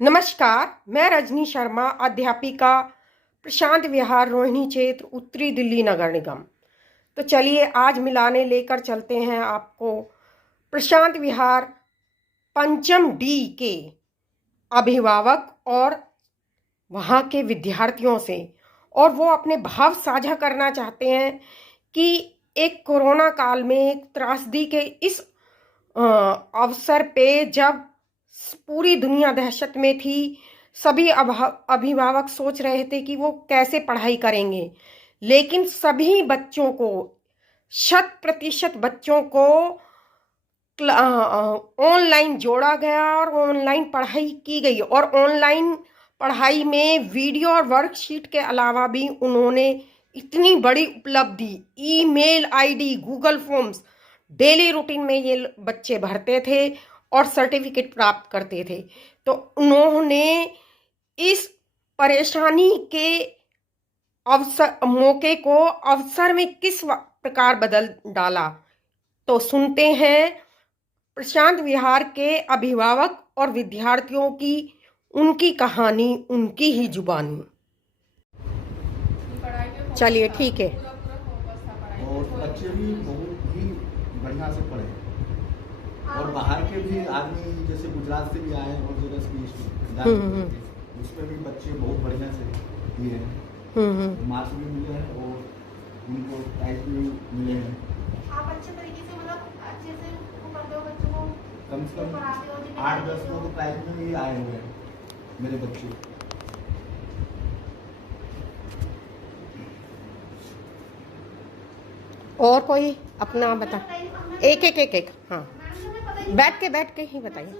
नमस्कार, मैं रजनी शर्मा, अध्यापिका, प्रशांत विहार, रोहिणी क्षेत्र, उत्तरी दिल्ली नगर निगम। तो चलिए आज मिलाने लेकर चलते हैं आपको प्रशांत विहार पंचम डी के अभिभावक और वहाँ के विद्यार्थियों से, और वो अपने भाव साझा करना चाहते हैं कि एक कोरोना काल में, एक त्रासदी के इस अवसर पे, जब पूरी दुनिया दहशत में थी, सभी अभिभावक सोच रहे थे कि वो कैसे पढ़ाई करेंगे, लेकिन सभी बच्चों को, 100% बच्चों को ऑनलाइन जोड़ा गया और ऑनलाइन पढ़ाई की गई। और ऑनलाइन पढ़ाई में वीडियो और वर्कशीट के अलावा भी उन्होंने इतनी बड़ी उपलब्धि, email ID, Google forms daily routine में ये बच्चे भरते थे और सर्टिफिकेट प्राप्त करते थे। तो उन्होंने इस परेशानी के मौके को अवसर में किस प्रकार बदल डाला, तो सुनते हैं प्रशांत विहार के अभिभावक और विद्यार्थियों की उनकी कहानी, उनकी ही जुबानी। चलिए ठीक है। और बच्चे भी बहुत ही बढ़िया से पढ़े, और बाहर के भी आदमी जैसे गुजरात से भी आए हैं और जगह से उसमें भी बच्चे बहुत बढ़िया से दिए हैं, मार्क्स भी मिले हैं और उनको प्राइज भी मिले हैं। आप अच्छे तरीके से, मतलब अच्छे से पढ़ते हो बच्चों को, कम से कम 8-10 लोग प्राइज में भी आए हुए हैं मेरे बच्चे। और कोई अपना बता, एक हाँ, बैठ के ही बताइए।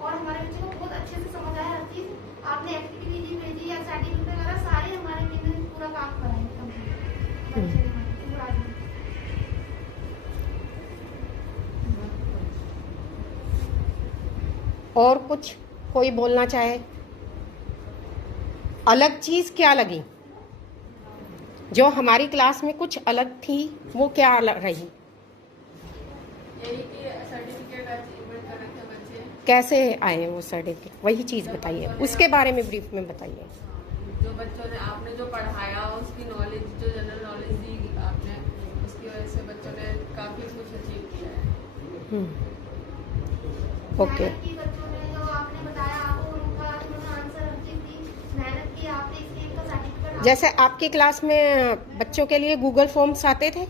और हमारे बच्चे को बहुत अच्छे से समझ आया हर चीज। आपने एक्टिविटी भेजी या सर्टिफिकेट वगैरह सारे हमारे टीम ने पूरा काम कराया और कुछ कोई बोलना चाहे? अलग चीज क्या लगी जो हमारी क्लास में कुछ अलग थी, वो क्या अलग रही? कैसे आए वो सर्टिफिकेट, वही चीज बताइए, उसके बारे में ब्रीफ में बताइए। जो बच्चों ने, आपने जो पढ़ाया उसकी नॉलेज, जो जनरल नॉलेज दी आपने, उसकी वजह से बच्चों ने काफी कुछ अचीव किया है। ओके। जैसे आपकी क्लास में बच्चों के लिए गूगल फॉर्म्स आते थे,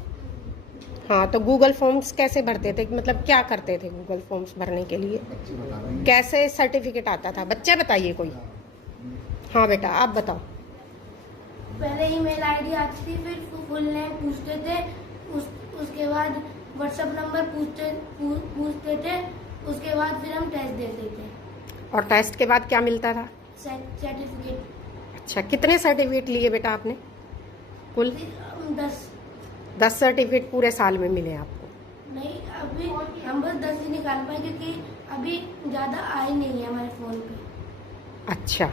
हाँ, तो गूगल फॉर्म्स कैसे भरते थे, मतलब क्या करते थे गूगल फॉर्म्स भरने के लिए? कैसे सर्टिफिकेट आता था? बच्चे बताइए कोई। हाँ बेटा, आप बताओ। पहले ईमेल आईडी आती थी, फिर फुल नेम पूछते थे, उसके बाद व्हाट्सएप नंबर पूछते थे, उसके बाद फिर हम टेस्ट देते थे। और टेस्ट के बाद क्या मिलता था? सर्टिफिकेट। अच्छा, कितने सर्टिफिकेट लिए बेटा आपने कुल? 10 सर्टिफिकेट पूरे साल में मिले आपको? नहीं, अभी हम बस 10 ही निकाल पाए क्योंकि अभी ज्यादा आए नहीं है हमारे फोन पे। अच्छा,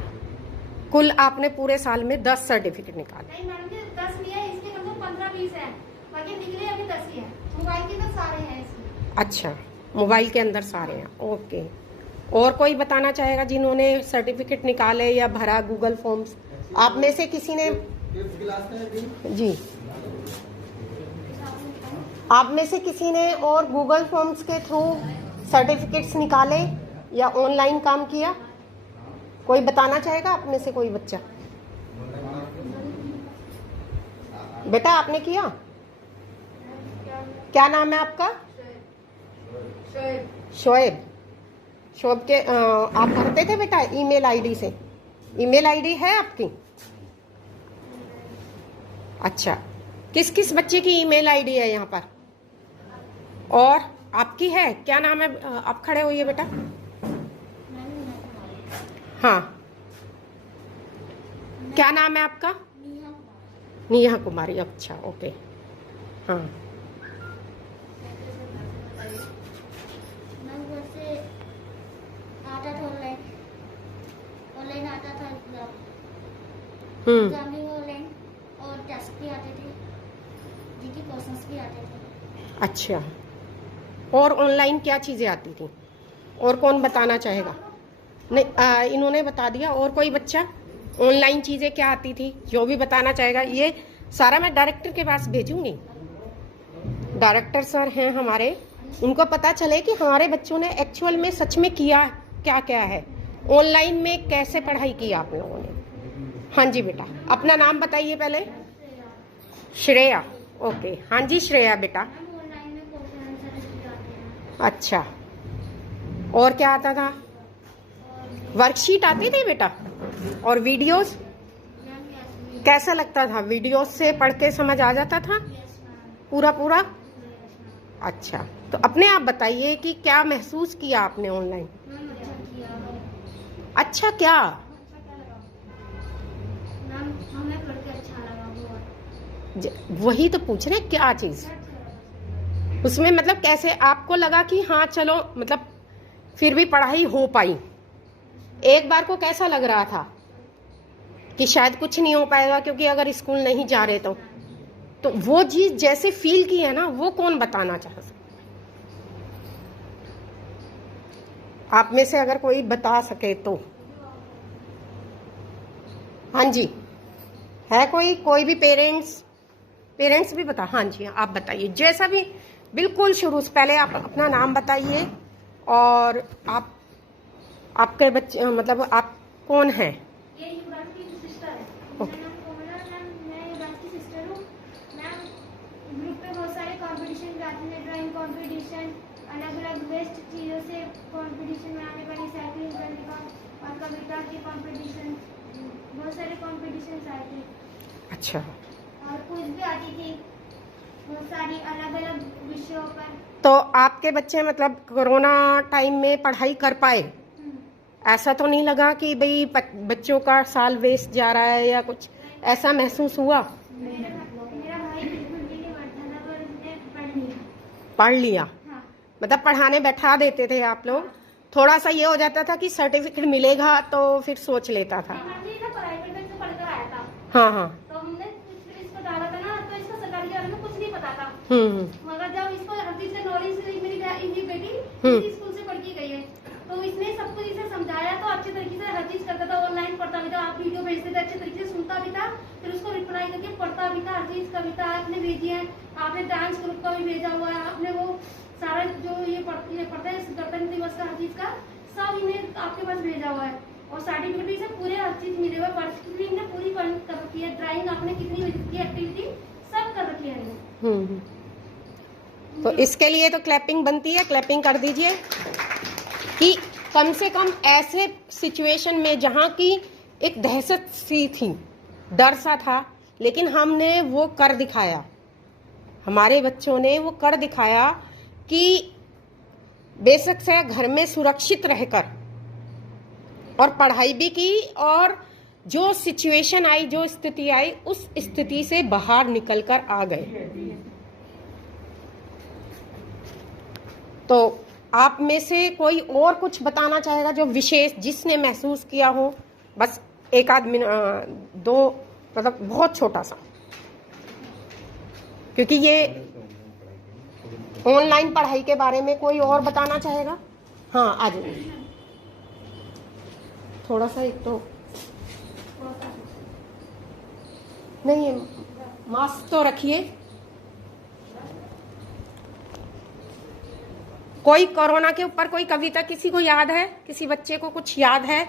कुल आपने पूरे साल में 10 सर्टिफिकेट निकाले? नहीं मैडम जी, 10 नहीं है, इसके कम 15-20 है, बाकी निकले अभी 10 ही है। मोबाइल के अंदर सारे हैं इसमें। अच्छा, मोबाइल के अंदर सारे हैं, ओके। और कोई बताना चाहेगा जिन्होंने सर्टिफिकेट निकाले या भरा गूगल फॉर्म्स? आप में से किसी ने? जी, आप में से किसी ने और गूगल फॉर्म्स के थ्रू सर्टिफिकेट्स निकाले या ऑनलाइन काम किया? कोई बताना चाहेगा आप में से कोई बच्चा? बेटा आपने किया? क्या नाम है आपका? शोएब। शोएब के आप भरते थे बेटा ईमेल आईडी से? ईमेल आईडी है आपकी? अच्छा, किस किस बच्चे की ईमेल आईडी है यहाँ पर? और आपकी है? क्या नाम है? आप खड़े होइए बेटा। हाँ, क्या नाम है आपका? नेहा कुमारी। अच्छा, ओके, हाँ। ऑनलाइन आता था, हम्म, एग्जाम भी ऑनलाइन और टेस्ट भी आते थे, जीके क्वेश्चंस भी ही आते थे। अच्छा, और ऑनलाइन क्या चीज़ें आती थी? और कौन बताना चाहेगा? नहीं, इन्होंने बता दिया। और कोई बच्चा ऑनलाइन चीज़ें क्या आती थी जो भी बताना चाहेगा? ये सारा मैं डायरेक्टर के पास भेजूंगी। डायरेक्टर सर हैं हमारे, उनको पता चले कि हमारे बच्चों ने एक्चुअल में सच में किया क्या क्या है, ऑनलाइन में कैसे पढ़ाई की आप लोगों ने। हाँ जी बेटा, अपना नाम बताइए पहले। श्रेया, ओके। हाँ जी श्रेया बेटा। ऑनलाइन में क्वेश्चन आंसर आते हैं। अच्छा, और क्या आता था? वर्कशीट आती थी बेटा? और वीडियोस कैसा लगता था? वीडियोस से पढ़ के समझ आ जाता था पूरा पूरा? अच्छा, तो अपने आप बताइए कि क्या महसूस किया आपने ऑनलाइन? अच्छा क्या? मैम हमें पढ़ के अच्छा लगा बहुत। वही तो पूछ रहे, क्या चीज उसमें, मतलब कैसे आपको लगा कि हाँ चलो, मतलब फिर भी पढ़ाई हो पाई? एक बार को कैसा लग रहा था कि शायद कुछ नहीं हो पाएगा क्योंकि अगर स्कूल नहीं जा रहे तो वो चीज जैसे फील की है ना, वो कौन बताना चाह सकता? आप में से अगर कोई बता सके तो। हाँ जी, है कोई भी पेरेंट्स भी बता? हाँ जी, आप बताइए जैसा भी, बिल्कुल शुरू से पहले आप अपना नाम बताइए और आपके बच्चे, मतलब आप कौन हैं? ये युवराज की सिस्टर है। ओके। मेरा नाम कोमला, मैं युवराज की सिस्टर हूँ। मैम ग्रुप पे बहुत सारे कंपटीशन कराते हैं, ड्राइंग कंपटीशन, अलग अलग बेस्ट चीज़ों से कंपटीशन में आने वाली साइकिलिंग करने का और कविता के कंपटीशन, बहुत सारे कंपटीशन आए थे। अच्छा, और कुछ भी आती थी बहुत सारी अलग अलग विषयों पर। तो आपके बच्चे मतलब कोरोना टाइम में पढ़ाई कर पाए? ऐसा तो नहीं लगा कि भाई बच्चों का साल वेस्ट जा रहा है या कुछ ऐसा महसूस हुआ? मेरा भाई बिल्कुल भी नहीं पढ़ता था पर उसने पढ़ लिया? हाँ। मतलब पढ़ाने बैठा देते थे आप लोग? थोड़ा सा ये हो जाता था कि सर्टिफिकेट मिलेगा तो फिर सोच लेता था। प्राइवेट में से पढ़कर आया था, हाँ हाँ। तो हमने इसको डाला था ना, तो इसको सरकारी के बारे में कुछ नहीं पता था। हम्म। मगर जब इसको हर चीज से नॉलेज, मेरी बेटी इसी स्कूल से पढ़ के गई है, तो इसने सब कुछ इसे समझाया, तो अच्छे तरीके से हर चीज करता था। ऑनलाइन पढ़ता भी था, आप वीडियो भेजते थे, अच्छे तरीके से सुनता भी था, फिर उसको रिप्लाई करके पढ़ता भी था। हर चीज कविता आपने भेजी है, आपने डांस ग्रुप का भी भेजा हुआ है, आपने वो सारा जो ये पढ़ते हैं गणतंत्र दिवस का, हर चीज का सब इन्हें आपके पास भेजा हुआ है। और सर्टिफिकेट भी इसे पूरे हर चीज मिले हुए, पर्सनली इन्हें पूरी कर रखी है। ड्राइंग आपने कितनी की एक्टिविटी सब कर रखी है इन्हें। तो इसके लिए तो क्लैपिंग बनती है, क्लैपिंग कर दीजिए कि कम से कम ऐसे सिचुएशन में जहाँ की एक दहशत सी थी, डर सा था, लेकिन हमने वो कर दिखाया, हमारे बच्चों ने वो कर दिखाया कि बेशक से घर में सुरक्षित रहकर और पढ़ाई भी की, और जो सिचुएशन आई, जो स्थिति आई, उस स्थिति से बाहर निकलकर आ गए। तो आप में से कोई और कुछ बताना चाहेगा जो विशेष, जिसने महसूस किया हो? बस एक आध मिनट, दो, मतलब बहुत छोटा सा, क्योंकि ये ऑनलाइन पढ़ाई के बारे में कोई और बताना चाहेगा? हाँ आ जाइए थोड़ा सा। एक तो नहीं, मास्क तो रखिए। कोई कोरोना के ऊपर कोई कविता किसी को याद है? किसी बच्चे को कुछ याद है?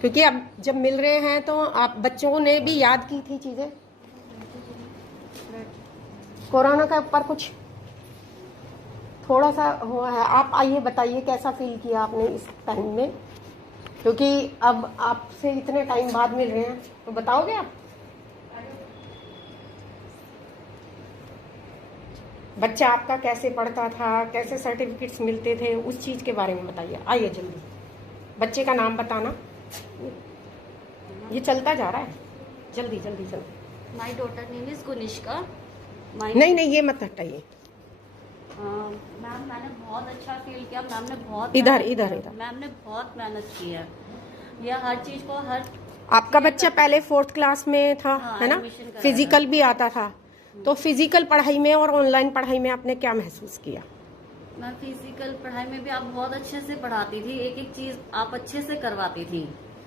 क्योंकि अब जब मिल रहे हैं तो आप बच्चों ने भी याद की थी चीजें कोरोना के ऊपर, कुछ थोड़ा सा हुआ है। आप आइए बताइए कैसा फील किया आपने इस टाइम में, क्योंकि अब आपसे इतने टाइम बाद मिल रहे हैं, तो बताओगे आप? बच्चा आपका कैसे पढ़ता था, कैसे सर्टिफिकेट्स मिलते थे, उस चीज के बारे में बताइए। आइए जल्दी, बच्चे का नाम बताना, ये चलता जा रहा है, जल्दी जल्दी जल्दी। My daughter name is Gunishka. नहीं नहीं, ये मत हटाइए। मैम मैंने बहुत अच्छा फील किया। मैम ने बहुत इधर इधर इधर। मैम ने बहुत मेहनत की है, ये हर चीज को, हर आपका बच्चा पहले 4th क्लास में था, हाँ, है ना? एडमिशन कराया फिजिकल भी आता था, तो फिजिकल पढ़ाई में और ऑनलाइन पढ़ाई में आपने क्या महसूस किया? मैं फिजिकल पढ़ाई में भी आप बहुत अच्छे से पढ़ाती थी, एक एक चीज आप अच्छे से करवाती थी,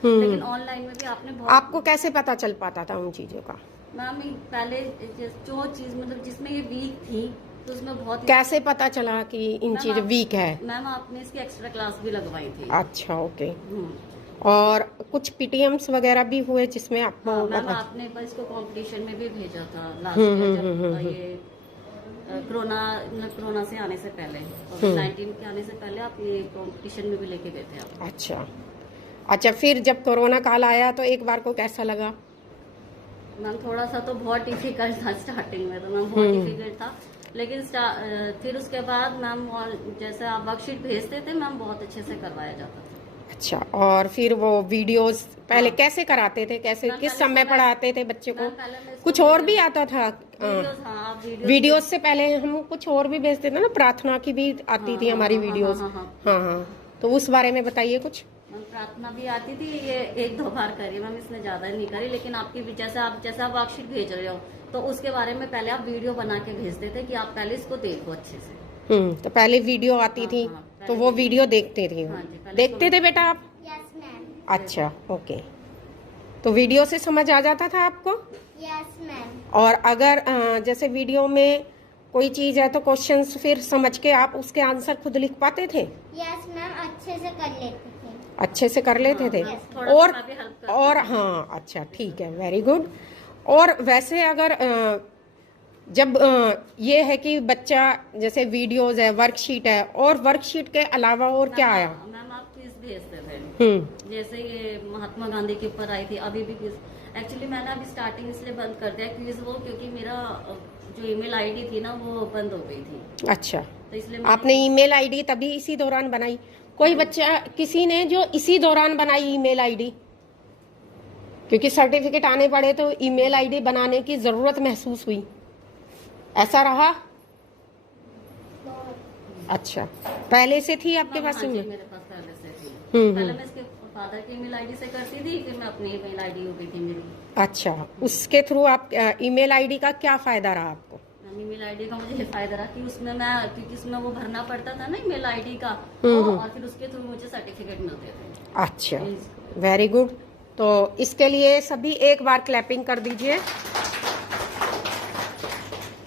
लेकिन ऑनलाइन में भी आपने बहुत। आपको कैसे पता चल पाता था उन चीजों का? मैम पहले जो चीज मतलब जिसमें ये वीक थी तो उसमें बहुत। कैसे पता चला कि इन चीज वीक है? मैम आपने इसकी एक्स्ट्रा क्लास भी लगवाई थी। अच्छा, ओके। और कुछ पीटीएम्स वगैरह भी हुए जिसमें आपको मैम आपने बस इसको कंपटीशन में भी भेजा था लास्ट ईयर, जब ये कोरोना से आने से पहले, कोविड-19 के आने से पहले आप ये कंपटीशन में भी लेके गए थे आप। अच्छा, फिर जब कोरोना काल आया तो एक बार को कैसा लगा? मैम थोड़ा सा तो बहुत डिफिकल्ट था स्टार्टिंग में, तो मैम बहुत डिफिकल्ट था, लेकिन फिर उसके बाद मैम जैसे आप वर्कशीट भेजते थे मैम बहुत अच्छे से करवाया जाता था। अच्छा, और फिर वो वीडियोस पहले कैसे कराते थे, कैसे किस समय पढ़ाते थे बच्चे को? कुछ और भी आता था? वीडियोस से पहले हम कुछ और भी भेजते थे ना, प्रार्थना की भी आती थी हमारी वीडियोस। हाँ, तो उस बारे में बताइए कुछ। प्रार्थना भी आती थी, ये 1-2 बार करी मैम, इसने ज्यादा नहीं करी, लेकिन आपकी जैसे आप वर्कशीट भेज रहे हो तो उसके बारे में पहले आप वीडियो बना के भेजते थे कि आप पहले इसको देखो अच्छे से। तो पहले वीडियो आती थी तो वो वीडियो देखते थे? देखते थे बेटा आप? Yes ma'am. अच्छा, ओके। तो वीडियो से समझ आ जाता था आपको? Yes ma'am. और अगर जैसे वीडियो में कोई चीज है तो क्वेश्चंस फिर समझ के आप उसके आंसर खुद लिख पाते थे? यस मैम, अच्छे से कर लेते थे। अच्छे से कर लेते थे? और हाँ, अच्छा, ठीक है, वेरी गुड। और वैसे अगर जब ये है कि बच्चा जैसे वीडियोज है, वर्कशीट है, और वर्कशीट के अलावा और क्या आया? मैम आप क्विज भेजते थे, जैसे ये महात्मा गांधी के ऊपर आई थी, अभी भी क्विज। एक्चुअली मैंने अभी स्टार्टिंग इसलिए बंद कर दिया क्विज वो, क्योंकि मेरा जो ईमेल आईडी थी ना वो बंद हो गई थी। अच्छा, तो इसलिए आपने ईमेल आईडी तभी इसी दौरान बनाई? कोई बच्चा किसी ने जो इसी दौरान बनाई ईमेल आईडी? क्योंकि सर्टिफिकेट आने पड़े तो ईमेल आईडी बनाने की जरूरत महसूस हुई, ऐसा रहा? अच्छा, पहले से थी आपके पास? मेरे पास पहले से थी। पहले मैं इसके फादर की ईमेल आईडी से करती थी, फिर मैं अपनी ईमेल आईडी हो गई थी मेरी। अच्छा, उसके थ्रू आप ईमेल आईडी का क्या फायदा रहा आपको? ईमेल आईडी का मुझे फायदा रहा कि उसमें क्योंकि उसमें वो भरना पड़ता था ना ईमेल आईडी का, और फिर उसके थ्रू मुझे सर्टिफिकेट मिलते थे। अच्छा, वेरी गुड। तो इसके लिए सभी एक बार क्लैपिंग कर दीजिए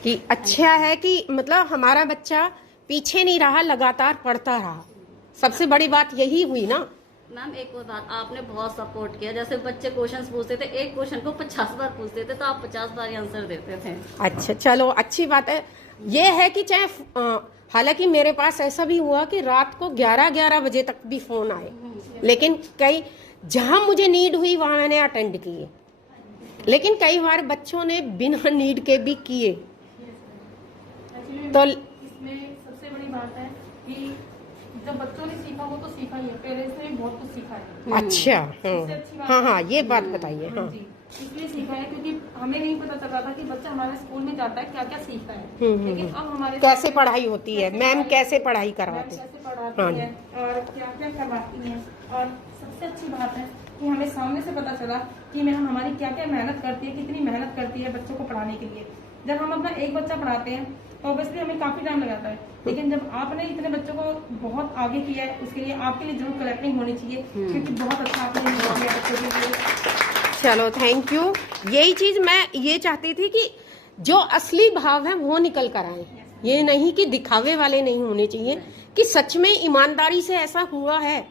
कि अच्छा है कि मतलब हमारा बच्चा पीछे नहीं रहा, लगातार पढ़ता रहा। सबसे बड़ी बात यही हुई ना मैम। एक और बात, आपने बहुत सपोर्ट किया, जैसे बच्चे क्वेश्चंस पूछते थे, एक क्वेश्चन को 50 बार पूछते थे तो आप 50 बार आंसर देते थे। अच्छा, चलो अच्छी बात है। ये है कि चाहे हालांकि मेरे पास ऐसा भी हुआ कि रात को 11-11 बजे तक भी फोन आए, लेकिन कई जहां मुझे नीड हुई वहां मैंने अटेंड किए, लेकिन कई बार बच्चों ने बिना नीड के भी किए। तो इसमें सबसे बड़ी बात है कि जब बच्चों ने सीखा वो तो सीखा ही है, पेरेंट्स ने भी बहुत कुछ सीखा है। अच्छा, हाँ, ये बात बताइए। हाँ जी, इसलिए सीखा है क्योंकि हमें नहीं पता चल रहा था कि बच्चा हमारे स्कूल में जाता है क्या क्या सीखता है, लेकिन अब हमारे कैसे पढ़ाई होती है, मैम कैसे पढ़ाई करवाती है, कैसे पढ़ाती है और क्या क्या करवाती है। और सबसे अच्छी बात है कि हमें सामने से पता चला कि मैम हमारी क्या क्या मेहनत करती है, कितनी मेहनत करती है बच्चों को पढ़ाने के लिए। जब हम अपना एक बच्चा पढ़ाते हैं तो ऑब्वियसली हमें काफी टाइम लगाता है, लेकिन जब आपने इतने बच्चों को बहुत आगे किया है उसके लिए आपके लिए जरूर क्लैपिंग होनी चाहिए, क्योंकि बहुत अच्छा आपने किया बच्चों के लिए। चलो, थैंक यू। यही चीज मैं ये चाहती थी कि जो असली भाव है वो निकल कर आए, ये नहीं कि दिखावे वाले नहीं होने चाहिए, कि सच में ईमानदारी से ऐसा हुआ है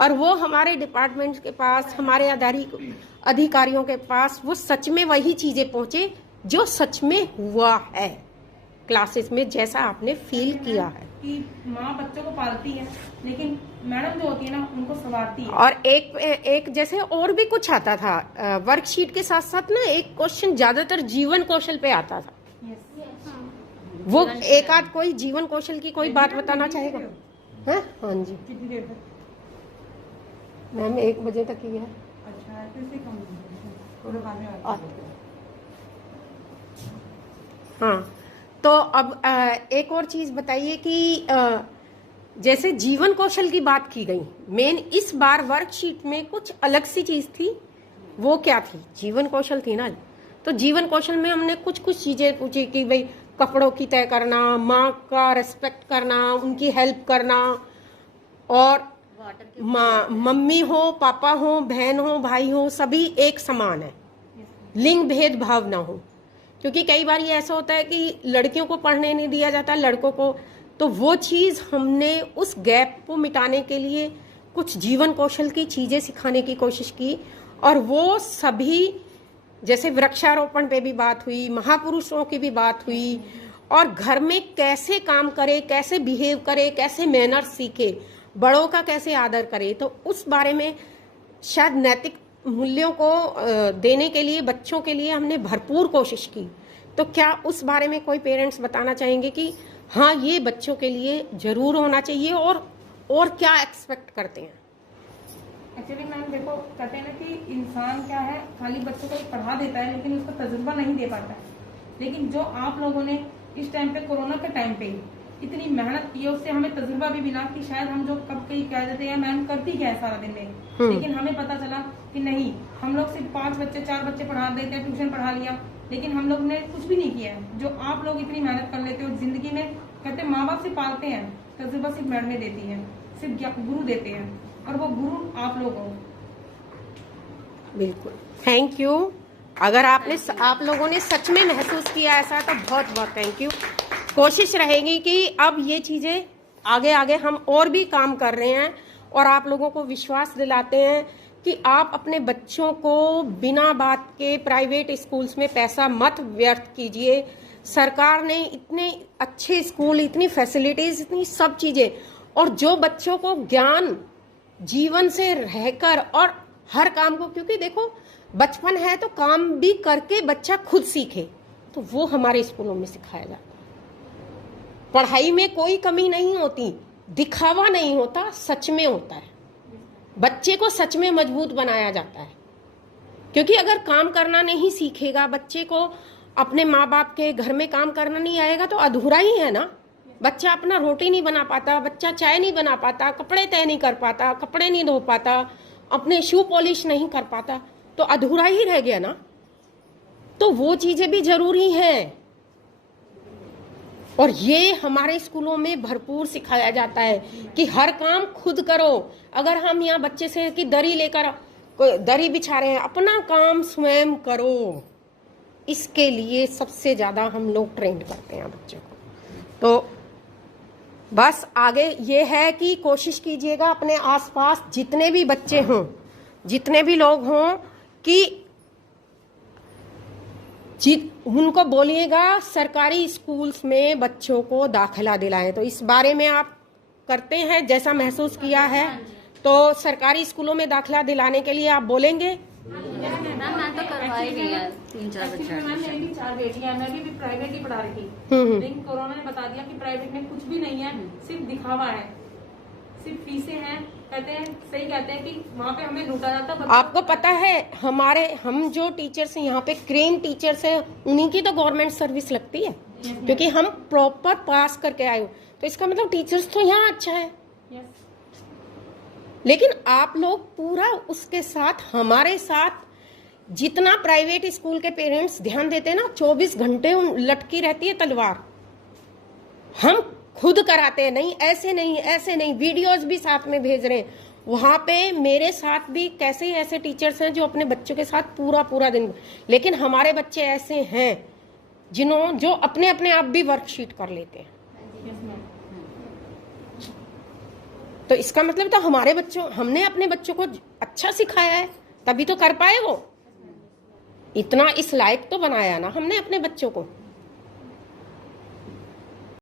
और वो हमारे डिपार्टमेंट के पास, हमारे अधिकारियों के पास वो सच में वही चीजें पहुंचे जो सच में हुआ है क्लासेस में, जैसा आपने फील किया है कि माँ बच्चों को पालती है लेकिन मैडम जो होती है ना उनको संवारती है। और एक जैसे और भी कुछ आता था वर्कशीट के साथ साथ ना, एक क्वेश्चन ज्यादातर जीवन कौशल पे आता था। वो एक आध कोई जीवन कौशल की कोई बात बताना चाहेगा? हाँ जी, कितनी देर तक? मैम 1 बजे तक ही है। अच्छा, कैसे कम थोड़ा बाद में बात करते हैं। हाँ, तो अब एक और चीज बताइए कि जैसे जीवन कौशल की बात की गई, मेन इस बार वर्कशीट में कुछ अलग सी चीज थी, वो क्या थी? जीवन कौशल थी ना, तो जीवन कौशल में हमने कुछ कुछ चीजें पूछी कि भाई कपड़ों की तय करना, माँ का रेस्पेक्ट करना, उनकी हेल्प करना, और मम्मी हो, पापा हो, बहन हो, भाई हो, सभी एक समान है, लिंग भेदभाव ना हो। क्योंकि कई बार ये ऐसा होता है कि लड़कियों को पढ़ने नहीं दिया जाता, लड़कों को, तो वो चीज हमने उस गैप को मिटाने के लिए कुछ जीवन कौशल की चीजें सिखाने की कोशिश की। और वो सभी, जैसे वृक्षारोपण पे भी बात हुई, महापुरुषों की भी बात हुई, और घर में कैसे काम करे, कैसे बिहेव करे, कैसे मैनर्स सीखे, बड़ों का कैसे आदर करे, तो उस बारे में शायद नैतिक मूल्यों को देने के लिए बच्चों के लिए हमने भरपूर कोशिश की। तो क्या उस बारे में कोई पेरेंट्स बताना चाहेंगे कि हाँ ये बच्चों के लिए जरूर होना चाहिए, और क्या एक्सपेक्ट करते हैं? एक्चुअली मैम देखो, कहते हैं ना कि इंसान क्या है, खाली बच्चों को पढ़ा देता है लेकिन उसका तजुर्बा नहीं दे पाता है। लेकिन जो आप लोगों ने इस टाइम पे, कोरोना के टाइम पे इतनी मेहनत की है, उससे हमें तजुर्बा भी मिला कि शायद हम जो कब कहीं कह देते हैं मैम करती क्या है सारा दिन में, लेकिन हमें पता चला कि नहीं, हम लोग सिर्फ 5 बच्चे 4 बच्चे पढ़ा देते हैं, ट्यूशन पढ़ा लिया, लेकिन हम लोग ने कुछ भी नहीं किया है। जो आप लोग इतनी मेहनत कर लेते हो जिंदगी में, कहते हैं माँ बाप से पालते हैं, तजुर्बा सिर्फ मैडमें देती है, सिर्फ गुरु देते हैं, और वो गुरु आप लोग हो। बिल्कुल, थैंक यू। अगर आप लोगों ने सच में महसूस किया ऐसा, तो बहुत बहुत थैंक यू। कोशिश रहेगी कि अब ये चीजें आगे आगे हम और भी काम कर रहे हैं, और आप लोगों को विश्वास दिलाते हैं कि आप अपने बच्चों को बिना बात के प्राइवेट स्कूल्स में पैसा मत व्यर्थ कीजिए। सरकार ने इतने अच्छे स्कूल, इतनी फैसिलिटीज, इतनी सब चीजें, और जो बच्चों को ज्ञान जीवन से रहकर और हर काम को, क्योंकि देखो बचपन है तो काम भी करके बच्चा खुद सीखे, तो वो हमारे स्कूलों में सिखाया जाता है। पढ़ाई में कोई कमी नहीं होती, दिखावा नहीं होता, सच में होता है। बच्चे को सच में मजबूत बनाया जाता है, क्योंकि अगर काम करना नहीं सीखेगा, बच्चे को अपने माँ बाप के घर में काम करना नहीं आएगा, तो अधूरा ही है ना। बच्चा अपना रोटी नहीं बना पाता, बच्चा चाय नहीं बना पाता, कपड़े तय नहीं कर पाता, कपड़े नहीं धो पाता, अपने शू पॉलिश नहीं कर पाता, तो अधूरा ही रह गया ना। तो वो चीजें भी जरूरी हैं, और ये हमारे स्कूलों में भरपूर सिखाया जाता है कि हर काम खुद करो। अगर हम यहाँ बच्चे से कि दरी बिछा रहे हैं, अपना काम स्वयं करो, इसके लिए सबसे ज्यादा हम लोग ट्रेंड करते हैं बच्चों को। तो बस आगे ये है कि कोशिश कीजिएगा अपने आसपास जितने भी बच्चे हों, जितने भी लोग हों, कि उनको बोलिएगा सरकारी स्कूल्स में बच्चों को दाखिला दिलाएं। तो इस बारे में आप करते हैं, जैसा महसूस किया है, तो सरकारी स्कूलों में दाखिला दिलाने के लिए आप बोलेंगे? मैं तो करवाई नहीं है 3-4 बच्चे। मेरी भी 4 बेटियां हैं, मैं भी प्राइवेट ही पढ़ा रही थी, लेकिन कोरोना ने बता दिया कि प्राइवेट में कुछ भी नहीं है, सिर्फ दिखावा है, सिर्फ फीसें हैं। कहते हैं, सही कहते हैं कि वहाँ पे हमें लूटा जाता। आपको पता है हम जो टीचर्स हैं यहाँ पे, क्रेन टीचर्स हैं, उन्हीं की तो गवर्नमेंट सर्विस लगती है, क्योंकि हम प्रॉपर पास करके आए हो, तो इसका मतलब टीचर्स तो यहाँ अच्छा है। लेकिन आप लोग पूरा उसके साथ, हमारे साथ जितना प्राइवेट स्कूल के पेरेंट्स ध्यान देते हैं ना, 24 घंटे लटकी रहती है तलवार, हम खुद कराते हैं। नहीं ऐसे नहीं, ऐसे नहीं, वीडियोस भी साथ में भेज रहे हैं। वहां पे मेरे साथ भी कैसे ऐसे टीचर्स हैं जो अपने बच्चों के साथ पूरा दिन, लेकिन हमारे बच्चे ऐसे हैं जो अपने अपने आप भी वर्कशीट कर लेते हैं। तो इसका मतलब तो हमने अपने बच्चों को अच्छा सिखाया है, तभी तो कर पाए वो। इतना इस लायक तो बनाया ना हमने अपने बच्चों को।